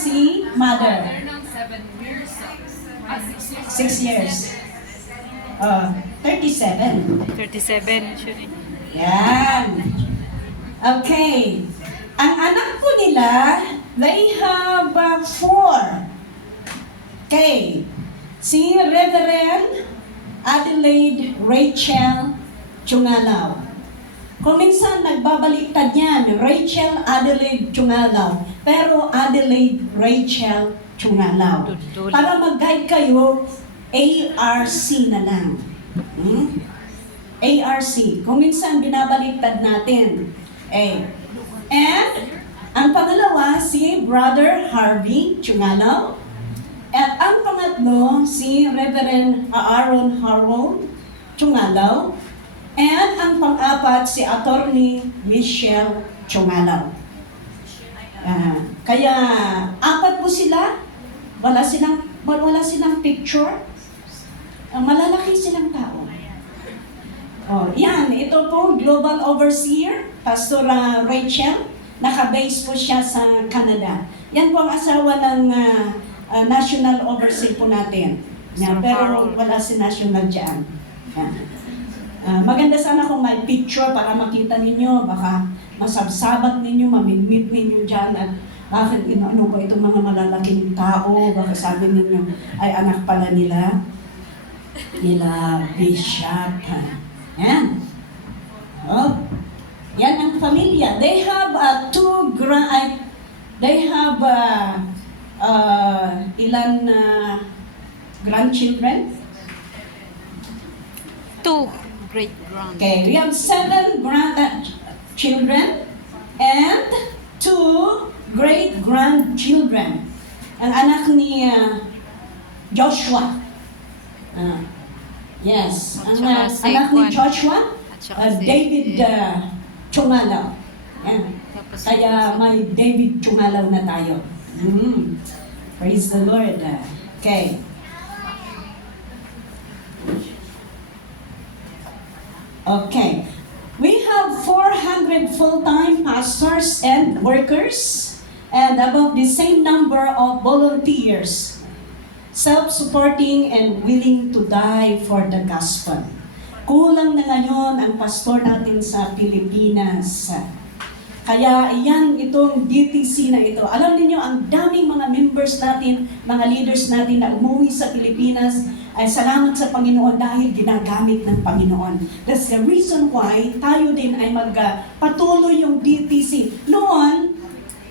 si mother? Ng 7 years. 6 years. 37. 37 actually. Yan. Okay. Ang anak po nila, they have 4. Okay. Si Reverend Adelaide Rachel Chungalaw. Kung minsan nagbabaliktad yan, Rachel Adelaide Chungalaw. Pero Adelaide Rachel Chungalaw. Para mag-guide kayo, ARC na lang. ARC. Kung minsan binabaliktad natin. And ang pangalawa, si Brother Harvey Chungalaw. At ang pangatlo, si Reverend Aaron Harold Chungalaw. And ang pang-apat, si Attorney Michelle Chungalaw. Kaya, 4 po sila. Wala silang picture. Malalaki silang tao. Yan, ito po, Global Overseer, Pastor Rachel. Naka-base po siya sa Canada. Yan po ang asawa ng National Overseer po natin. Yan, pero wala si National dyan. Yan. Maganda sana kung may picture para makita ninyo, baka masabsabat ninyo, mamimit ninyo dyan, at bakit ano ba itong mga malalaking tao, baka sabi ninyo, ay anak pala nila Bishop. Yan. Yan ang pamilya. They have ilan grandchildren? 2 great grand. Okay, we have 7 grandchildren and 2 great-grandchildren. Ang anak ni Joshua. Yes, ang anak ni Joshua, David Chungalaw. Yan. Kaya may David Chungalaw na tayo. Praise the Lord. Okay. Okay. We have 400 full-time pastors and workers and about the same number of volunteers, self-supporting and willing to die for the gospel. Kulang na ngayon ang pastor natin sa Pilipinas. Kaya itong DTC na ito. Alam niyo ang daming mga members natin, mga leaders natin na umuwi sa Pilipinas, ay salamat sa Panginoon dahil ginagamit ng Panginoon. That's the reason why tayo din ay magpatuloy yung DTC. Noon,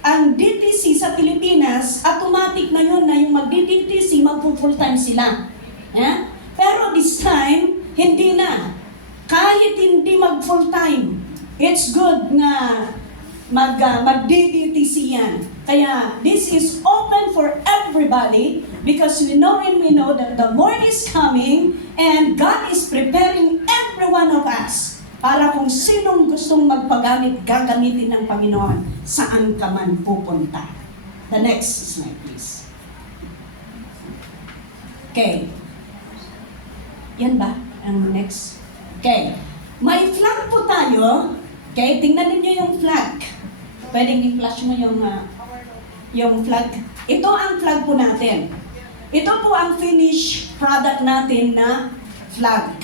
ang DTC sa Pilipinas, automatic na yun na yung mag-DTC, mag-full time sila. Yeah? Pero this time, hindi na. Kahit hindi mag-full time, it's good na mag-DTC yan. Kaya this is open for everybody because we know that the Lord is coming and God is preparing every one of us para kung sinong gustong magpagamit, gagamitin ng Panginoon saan ka man pupunta. The next slide, please. Okay. Yan ba? Ang next? Okay. May flag po tayo. Okay, tingnan niyo yung flag. Pwedeng i-flash mo yung flag. Ito ang flag po natin. Ito po ang finished product natin na flag.